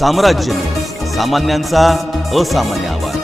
साम्राज्य न्यूज, सामान्यांचा असामान्य आवाज।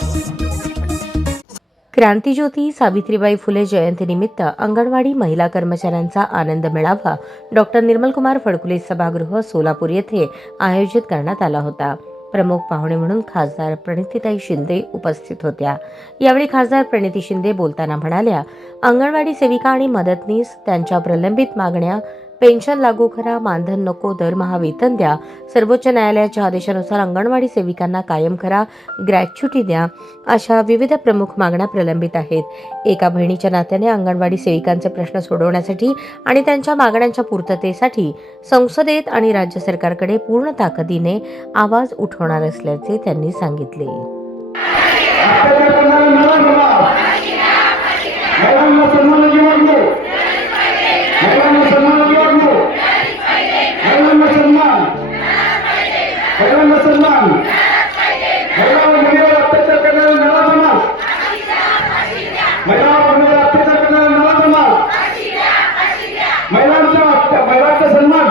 क्रांतिज्योती सावित्रीबाई फुले जयंतीनिमित्त अंगणवाडी महिला कर्मचाऱ्यांचा आनंद मेळावा डॉक्टर निर्मलकुमार फडकुले सभागृह सोलापूर येथे आयोजित करण्यात आला होता। प्रमुख पाहुणे म्हणून खासदार प्रणितीताई शिंदे उपस्थित होत्या। यावेळी खासदार प्रणिती शिंदे बोलताना म्हणाल्या, अंगणवाडी सेविका आणि मदतनीस त्यांच्या प्रलंबित मागण्या पेन्शन लागू करा, मानधन नको, दरमहा वेतन द्या, सर्वोच्च न्यायालयाच्या आदेशानुसार अंगणवाडी सेविकांना कायम करा, ग्रॅच्युटी द्या, अशा विविध प्रमुख मागण्या प्रलंबित आहेत। एका बहिणीच्या नात्याने अंगणवाडी सेविकांचे प्रश्न सोडवण्यासाठी आणि त्यांच्या मागण्यांच्या पूर्ततेसाठी संसदेत आणि राज्य सरकारकडे पूर्ण ताकदीने आवाज उठवणार असल्याचे त्यांनी सांगितले। महिलांचा सन्मान